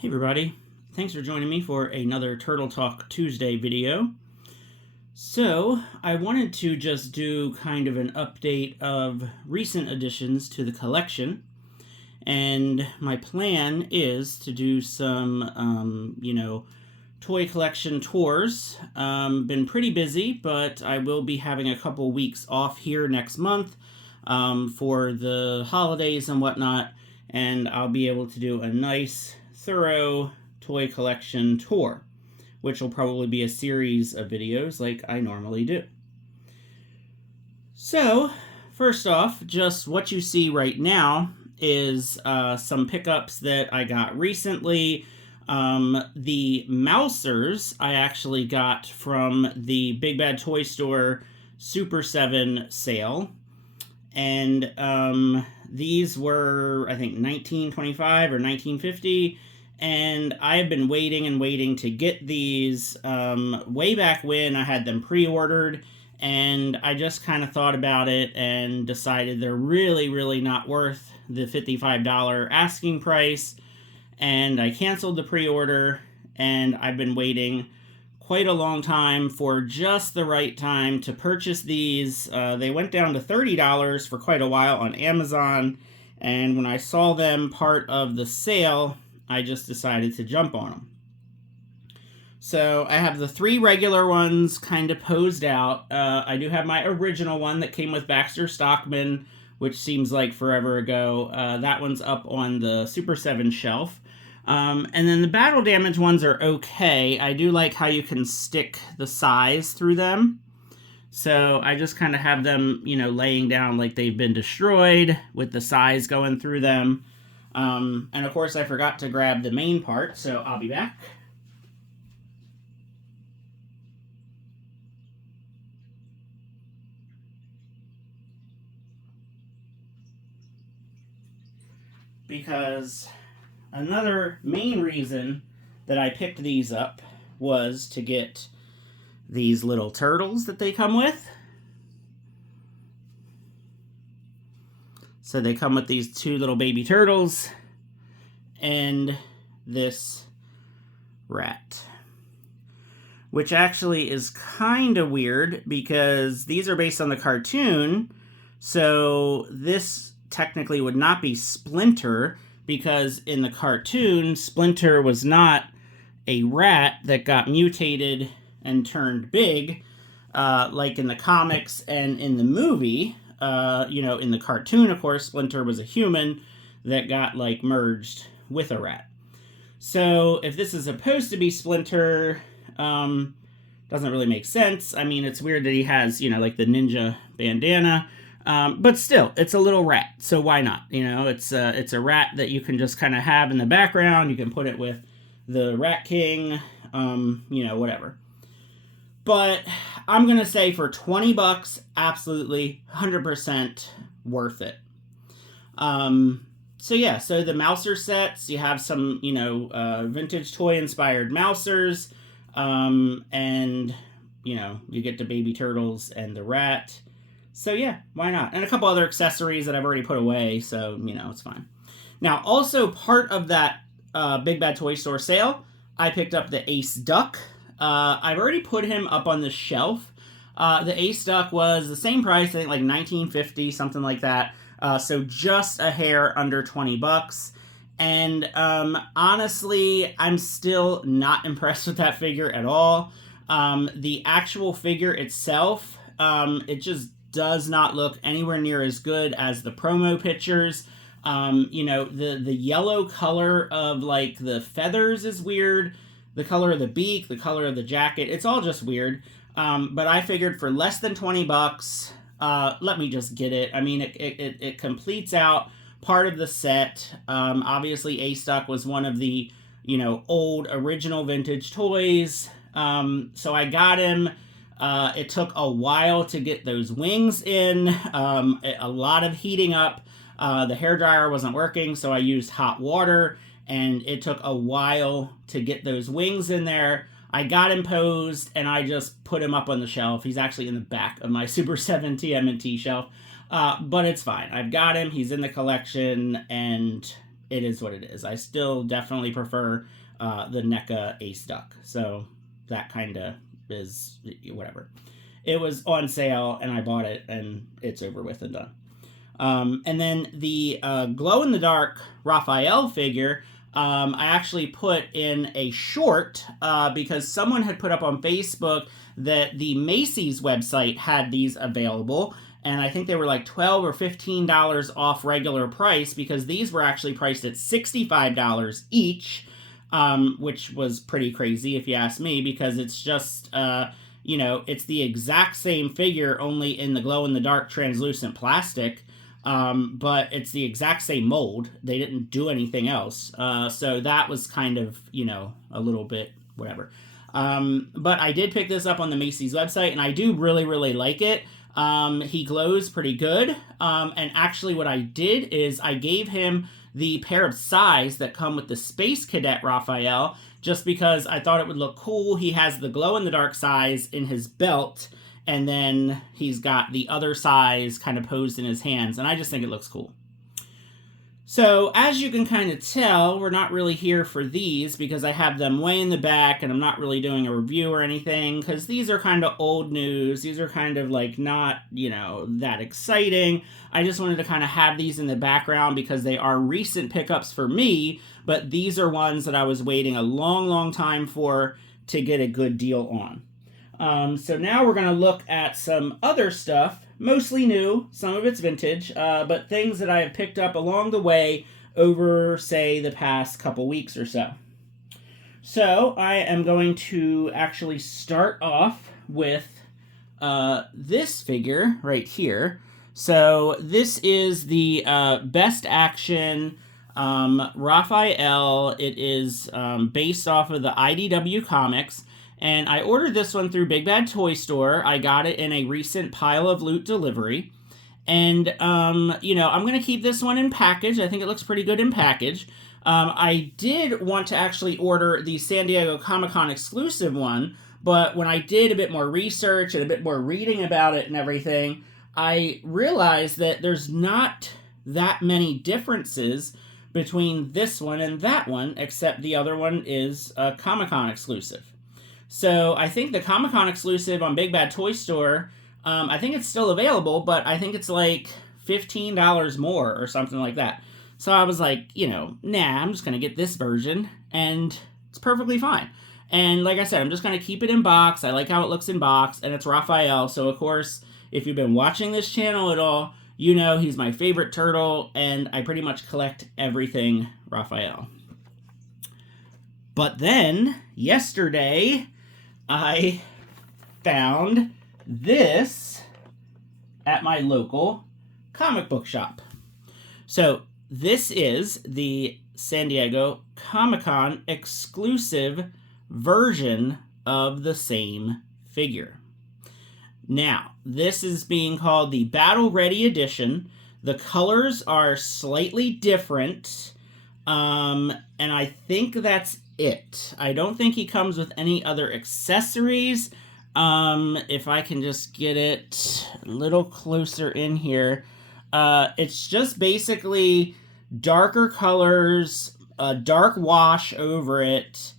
Hey everybody, thanks for joining me for another Turtle Talk Tuesday video. So, I wanted to just do kind of an update of recent additions to the collection, and my plan is to do some, toy collection tours. Been pretty busy, but I will be having a couple weeks off here next month for the holidays and whatnot, and I'll be able to do a nice thorough toy collection tour, which will probably be a series of videos like I normally do. So, first off, just what you see right now is some pickups that I got recently. The Mousers I actually got from the Big Bad Toy Store Super7 sale. And these were, I think, $19.25 or $19.50. And I have been waiting to get these way back when I had them pre-ordered, and I just kind of thought about it and decided they're really not worth the $55 asking price, and I canceled the pre-order, and I've been waiting quite a long time for just the right time to purchase these. They went down to $30 for quite a while on Amazon, and when I saw them part of the sale, I just decided to jump on them. So I have the three regular ones kind of posed out. I do have my original one that came with Baxter Stockman, which seems like forever ago. That one's up on the Super7 shelf. And then the battle damage ones are okay. I do like how you can stick the size through them. So I just kind of have them, laying down like they've been destroyed with the size going through them. And of course I forgot to grab the main part, so I'll be back. Because another main reason that I picked these up was to get these little turtles that they come with. So they come with these two little baby turtles and this rat, which actually is kind of weird because these are based on the cartoon. So this technically would not be Splinter, because in the cartoon, Splinter was not a rat that got mutated and turned big, like in the comics and in the movie. In the cartoon, of course, Splinter was a human that got, merged with a rat. So, if this is supposed to be Splinter, doesn't really make sense. I mean, it's weird that he has, the ninja bandana, but still, it's a little rat, so why not? It's a rat that you can just kind of have in the background. You can put it with the Rat King, whatever. But I'm going to say for $20, absolutely 100% worth it. So the Mouser sets, you have some, vintage toy-inspired Mousers, and, you get the baby turtles and the rat. So yeah, why not? And a couple other accessories that I've already put away, so, it's fine. Now, also part of that Big Bad Toy Store sale, I picked up the Ace Duck. I've already put him up on the shelf. The Ace Duck was the same price, I think like $19.50, something like that. So just a hair under $20. And honestly, I'm still not impressed with that figure at all. The actual figure itself, it just does not look anywhere near as good as the promo pictures. The yellow color of the feathers is weird. The color of the beak, the color of the jacket, it's all just weird. But I figured for less than $20, let me just get it. I mean, it completes out part of the set. Obviously, Ace Duck was one of the, old original vintage toys. So I got him. It took a while to get those wings in. A lot of heating up. The hairdryer wasn't working, so I used hot water. And it took a while to get those wings in there. I got him posed, and I just put him up on the shelf. He's actually in the back of my Super7 TMNT shelf. But it's fine. I've got him. He's in the collection, and it is what it is. I still definitely prefer the NECA Ace Duck. So that kind of is whatever. It was on sale, and I bought it, and it's over with and done. And then the glow-in-the-dark Raphael figure, I actually put in a short because someone had put up on Facebook that the Macy's website had these available, and I think they were like $12 or $15 off regular price because these were actually priced at $65 each, which was pretty crazy if you ask me, because it's just, it's the exact same figure, only in the glow-in-the-dark translucent plastic. But it's the exact same mold. They didn't do anything else. So that was kind of, a little bit whatever. But I did pick this up on the Macy's website, and I do really, really like it. He glows pretty good. And actually what I did is I gave him the pair of size that come with the Space Cadet Raphael, just because I thought it would look cool. He has the glow-in-the-dark size in his belt, and then he's got the other size kind of posed in his hands, and I just think it looks cool. So, as you can kind of tell, we're not really here for these because I have them way in the back, and I'm not really doing a review or anything, because these are kind of old news. These are kind of like not, that exciting. I just wanted to kind of have these in the background because they are recent pickups for me, but these are ones that I was waiting a long, long time for to get a good deal on. So now we're going to look at some other stuff, mostly new, some of it's vintage, but things that I have picked up along the way over, say, the past couple weeks or so. So I am going to actually start off with this figure right here. So this is the Best Action Raphael. It is based off of the IDW comics. And I ordered this one through Big Bad Toy Store. I got it in a recent Pile of Loot delivery. And, I'm going to keep this one in package. I think it looks pretty good in package. I did want to actually order the San Diego Comic-Con exclusive one, but when I did a bit more research and a bit more reading about it and everything, I realized that there's not that many differences between this one and that one, except the other one is a Comic-Con exclusive. So I think the Comic-Con exclusive on Big Bad Toy Store, I think it's still available, but I think it's like $15 more or something like that. So I was like, nah, I'm just going to get this version, and it's perfectly fine. And like I said, I'm just going to keep it in box. I like how it looks in box, and it's Raphael. So, of course, if you've been watching this channel at all, you know he's my favorite turtle, and I pretty much collect everything Raphael. But then, yesterday, I found this at my local comic book shop. So this is the San Diego Comic-Con exclusive version of the same figure. Now, this is being called the Battle Ready Edition. The colors are slightly different, and I think that's it. I don't think he comes with any other accessories. If I can just get it a little closer in here, it's just basically darker colors, a dark wash over it,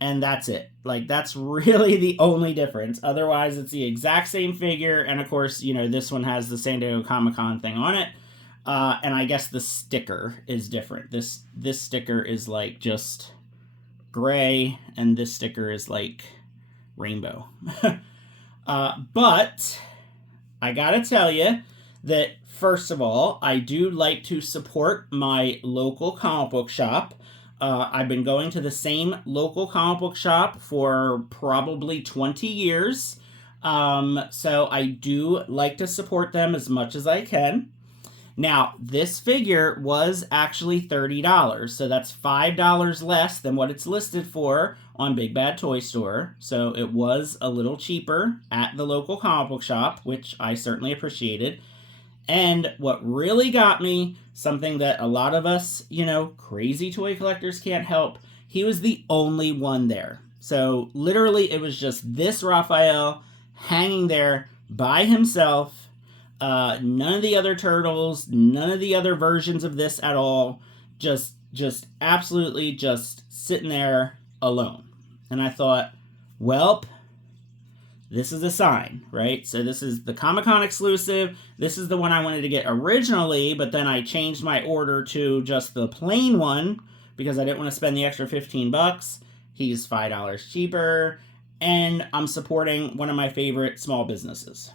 and that's it. Like, that's really the only difference. Otherwise, it's the exact same figure, and of course, this one has the San Diego Comic-Con thing on it, and I guess the sticker is different. This sticker is like just gray, and this sticker is like rainbow. But I gotta tell you that, first of all, I do like to support my local comic book shop. I've been going to the same local comic book shop for probably 20 years. So I do like to support them as much as I can. Now, this figure was actually $30, so that's $5 less than what it's listed for on Big Bad Toy Store. So it was a little cheaper at the local comic book shop, which I certainly appreciated. And what really got me, something that a lot of us, crazy toy collectors can't help, he was the only one there. So literally it was just this Raphael hanging there by himself. None of the other turtles, none of the other versions of this at all. Just just absolutely just sitting there alone. And I thought, welp, this is a sign, right? So this is the Comic-Con exclusive. This is the one I wanted to get originally, but then I changed my order to just the plain one because I didn't want to spend the extra 15 bucks. He's $5 cheaper, and I'm supporting one of my favorite small businesses.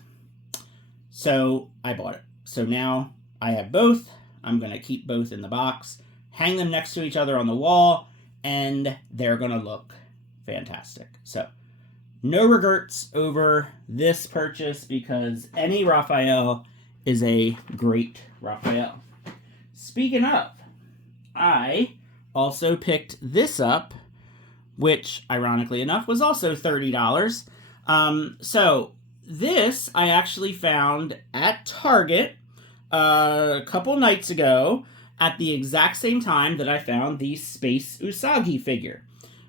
So I bought it. So now I have both. I'm going to keep both in the box, hang them next to each other on the wall, and they're going to look fantastic. So no regrets over this purchase because any Raphael is a great Raphael. Speaking of, I also picked this up, which ironically enough was also $30. So this I actually found at Target a couple nights ago at the exact same time that I found the Space Usagi figure.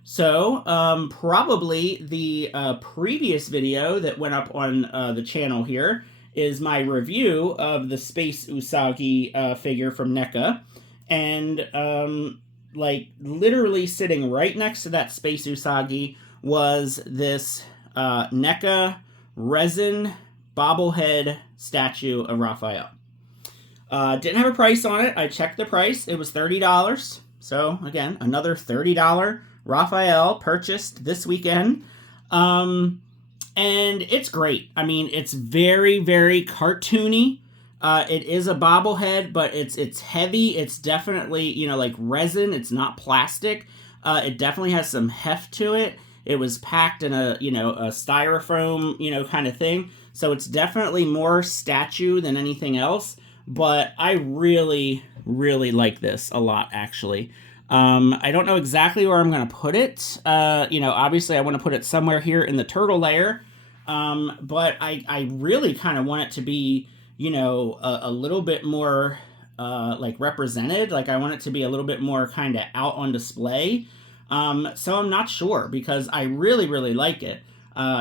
So, probably the previous video that went up on the channel here is my review of the Space Usagi figure from NECA. And, like, literally sitting right next to that Space Usagi was this NECA resin bobblehead statue of Raphael. Didn't have a price on it. I checked the price. It was $30. So, again, another $30 Raphael purchased this weekend. And it's great. I mean, it's very, very cartoony. It is a bobblehead, but it's heavy. It's definitely, you know, like resin. It's not plastic. It definitely has some heft to it. It was packed in a, you know, a styrofoam, you know, kind of thing. So it's definitely more statue than anything else. But I really, really like this a lot, actually. I don't know exactly where I'm going to put it. You know, obviously I want to put it somewhere here in the turtle layer. But I really kind of want it to be, you know, a little bit more, like represented. Like I want it to be a little bit more kind of out on display. So I'm not sure because I really, really like it.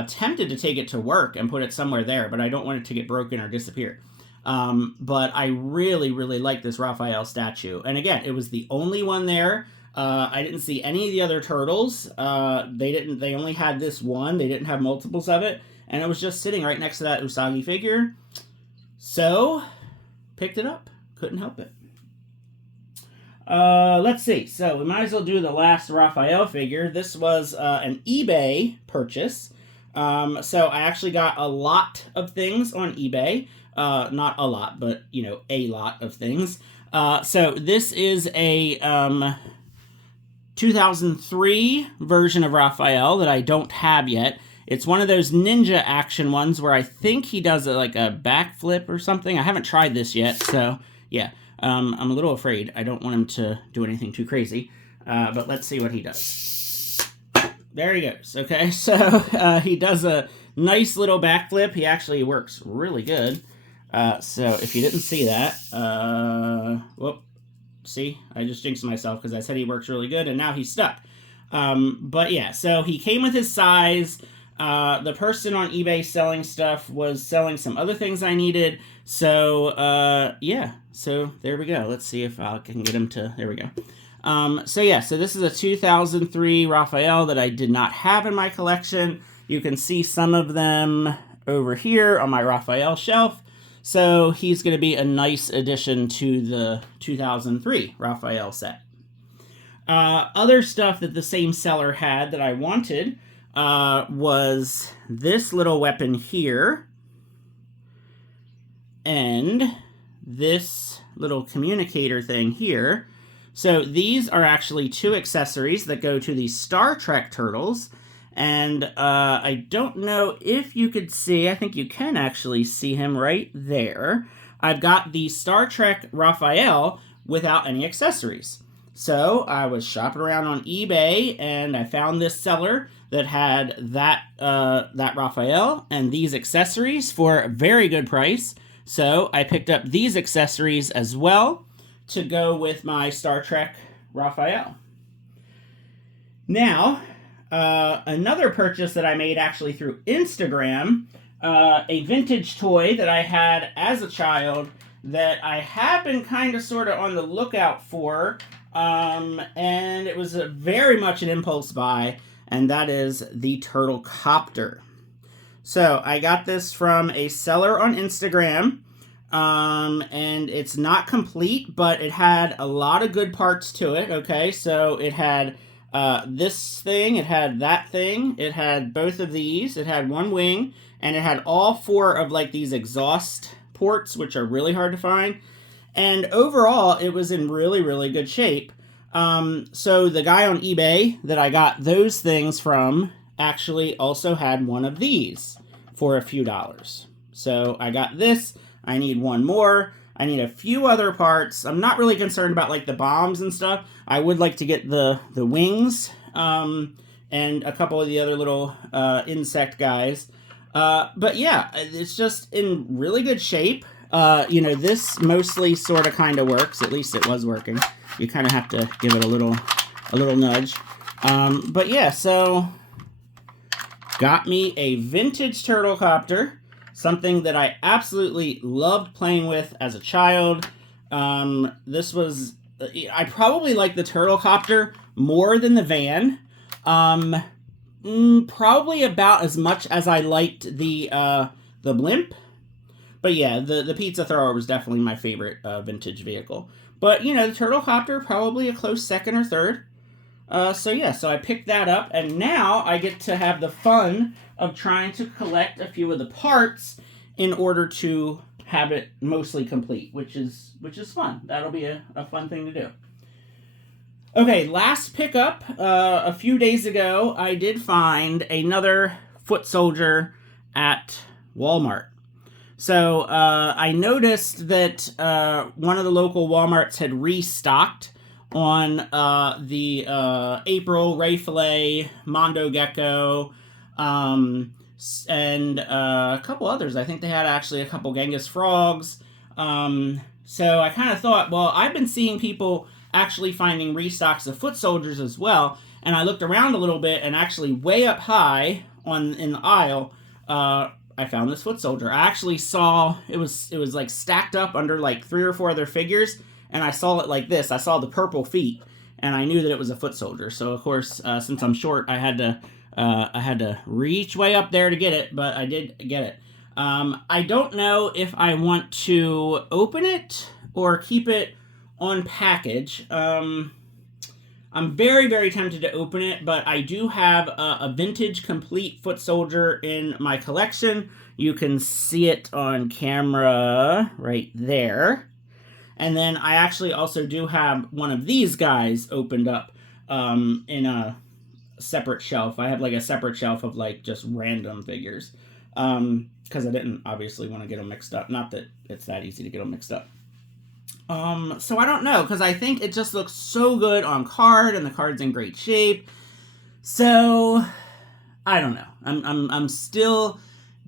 Tempted to take it to work and put it somewhere there, but I don't want it to get broken or disappear. But I really, really like this Raphael statue. And again, it was the only one there. I didn't see any of the other turtles. They only had this one. They didn't have multiples of it. And it was just sitting right next to that Usagi figure. So, picked it up. Couldn't help it. Let's see. So, we might as well do the last Raphael figure. This was an eBay purchase. So, I actually got a lot of things on eBay. Not a lot, but, you know, a lot of things. So this is a 2003 version of Raphael that I don't have yet. It's one of those ninja action ones where I think he does like a backflip or something. I haven't tried this yet, so yeah. I'm a little afraid. I don't want him to do anything too crazy, but let's see what he does. There he goes. Okay, so he does a nice little backflip. He actually works really good. So if you didn't see that, whoop, see, I just jinxed myself because I said he works really good and now he's stuck. But yeah, so he came with his size. The person on eBay selling stuff was selling some other things I needed. So, yeah, so there we go. Let's see if I can get him to, there we go. So yeah, so this is a 2003 Raphael that I did not have in my collection. You can see some of them over here on my Raphael shelf. So he's going to be a nice addition to the 2003 Raphael set. Other stuff that the same seller had that I wanted was this little weapon here and this little communicator thing here. So these are actually two accessories that go to the Star Trek turtles. And I don't know if you could see, I think you can actually see him right there. I've got the Star Trek Raphael without any accessories. So I was shopping around on eBay and I found this seller that had that Raphael and these accessories for a very good price. So I picked up these accessories as well to go with my Star Trek Raphael. Now, another purchase that I made actually through Instagram, a vintage toy that I had as a child that I have been kind of sort of on the lookout for And it was very much an impulse buy, and that is the Turtle Copter. So I got this from a seller on Instagram, and it's not complete, but it had a lot of good parts to it. Okay, so it had this thing, it had that thing, it had both of these, it had one wing, and it had all four of like these exhaust ports, which are really hard to find. And overall, it was in really, really good shape. So the guy on eBay that I got those things from actually also had one of these for a few dollars. So I got this. I need one more. I need a few other parts. I'm not really concerned about like the bombs and stuff. I would like to get the wings and a couple of the other little insect guys. But yeah, it's just in really good shape. You know, this mostly sort of kind of works. At least it was working. You kind of have to give it a little nudge. But yeah, so got me a vintage turtle copter, something that I absolutely loved playing with as a child. This was, I probably like the turtle copter more than the van. Probably about as much as I liked the blimp. But yeah, the pizza thrower was definitely my favorite vintage vehicle. But, you know, the turtle copter, probably a close second or third. So yeah, so I picked that up, and now I get to have the fun of trying to collect a few of the parts in order to have it mostly complete, which is fun. That'll be a fun thing to do. Okay, last pickup. A few days ago, I did find another foot soldier at Walmart. So I noticed that one of the local Walmarts had restocked on the April Raphael, Mondo Gecko, and a couple others. I think they had actually a couple Genghis frogs. So I kind of thought, well, I've been seeing people actually finding restocks of foot soldiers as well. And I looked around a little bit, and actually way up high in the aisle, I found this foot soldier. I actually saw it was like stacked up under like 3 or 4 other figures, and I saw it like this. I saw the purple feet, and I knew that it was a foot soldier. So of course, since I'm short, I had to reach way up there to get it, but I did get it. I don't know if I want to open it or keep it on package. I'm very, very tempted to open it, but I do have a vintage complete foot soldier in my collection. You can see it on camera right there. And then I actually also do have one of these guys opened up in a separate shelf. I have like a separate shelf of like just random figures because I didn't obviously want to get them mixed up. Not that it's that easy to get them mixed up. So I don't know, because I think it just looks so good on card, and the card's in great shape. So I don't know. I'm still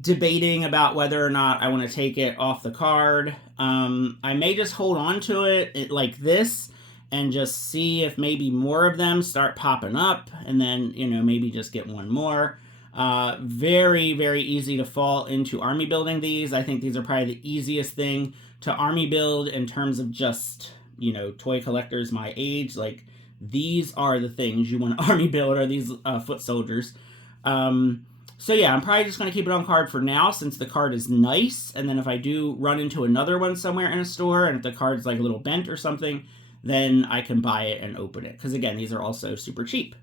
debating about whether or not I want to take it off the card. I may just hold on to it like this and just see if maybe more of them start popping up, and then, you know, maybe just get one more. Very, very easy to fall into army building these. I think these are probably the easiest thing to army build in terms of just, you know, toy collectors my age. Like, these are the things you want to army build, are these foot soldiers. So yeah, I'm probably just going to keep it on card for now, since the card is nice. And then if I do run into another one somewhere in a store, and if the card's like a little bent or something, then I can buy it and open it. Because again, these are also super cheap.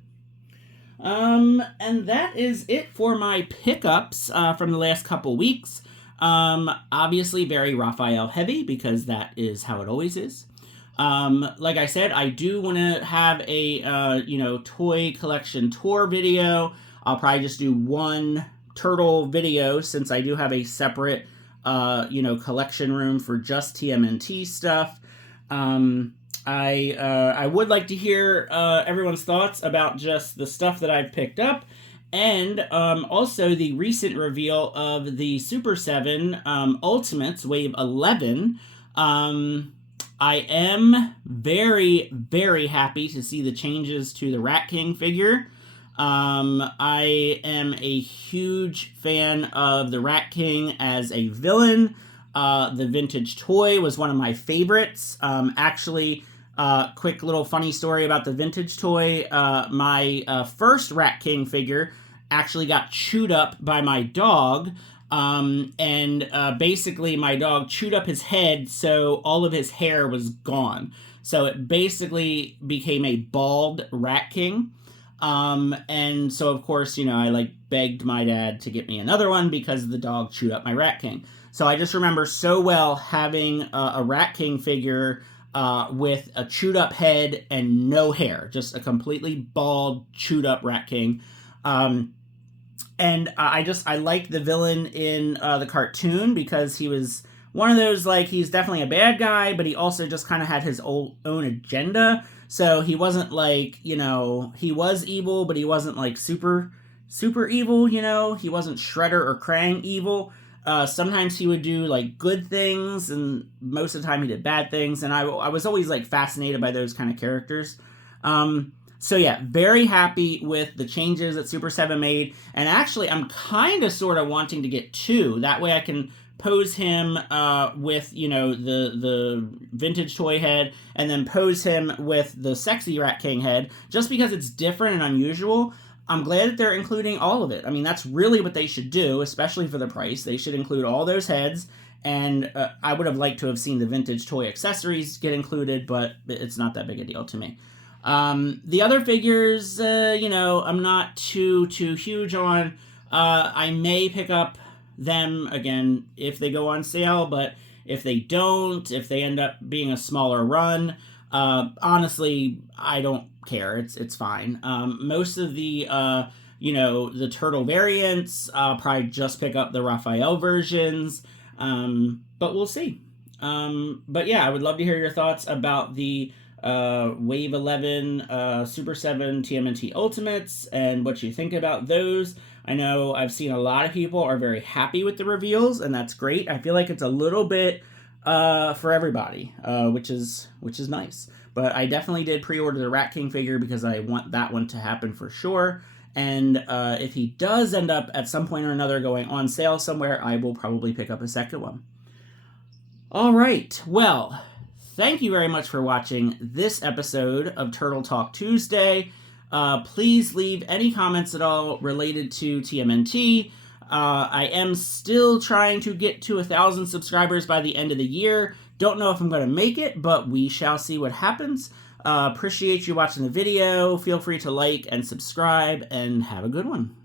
And that is it for my pickups from the last couple weeks. Obviously very Raphael heavy, because that is how it always is. Like I said, I do want to have a, you know, toy collection tour video. I'll probably just do one turtle video, since I do have a separate, you know, collection room for just TMNT stuff. I would like to hear everyone's thoughts about just the stuff that I've picked up, and also the recent reveal of the Super7 Ultimates Wave 11. I am very, very happy to see the changes to the Rat King figure. I am a huge fan of the Rat King as a villain. The vintage toy was one of my favorites. Actually, Quick little funny story about the vintage toy. My first Rat King figure actually got chewed up by my dog. And basically, my dog chewed up his head, so all of his hair was gone. So it basically became a bald Rat King. And so, of course, I like begged my dad to get me another one because the dog chewed up my Rat King. So I just remember so well having a Rat King figure with a chewed up head and no hair, just a completely bald, chewed up Rat King. And I liked the villain in the cartoon because he was one of those, like, he's definitely a bad guy, but he also just kind of had his own agenda. So he wasn't like, he was evil, but he wasn't like super evil. He wasn't Shredder or Krang evil. Sometimes he would do like good things, and most of the time he did bad things. And I was always like fascinated by those kind of characters. So yeah, very happy with the changes that Super7 made. And actually, I'm kind of sort of wanting to get two. That way I can pose him with, the vintage toy head, and then pose him with the sexy Rat King head, just because it's different and unusual. I'm glad that they're including all of it. I mean, that's really what they should do, especially for the price. They should include all those heads, and I would have liked to have seen the vintage toy accessories get included, but it's not that big a deal to me. The other figures, I'm not too huge on. I may pick up them again if they go on sale, but if they don't, if they end up being a smaller run, honestly, I don't care. It's fine. Most of the the turtle variants, I'll probably just pick up the Raphael versions, but we'll see. But yeah, I would love to hear your thoughts about the Wave 11 Super7 TMNT Ultimates and what you think about those. I know I've seen a lot of people are very happy with the reveals, and that's great. I feel like it's a little bit for everybody, which is nice. But I definitely did pre-order the Rat King figure because I want that one to happen for sure. And if he does end up at some point or another going on sale somewhere, I will probably pick up a second one. All right, well, thank you very much for watching this episode of Turtle Talk Tuesday. Please leave any comments at all related to TMNT. I am still trying to get to 1,000 subscribers by the end of the year. Don't know if I'm going to make it, but we shall see what happens. Appreciate you watching the video. Feel free to like and subscribe, and have a good one.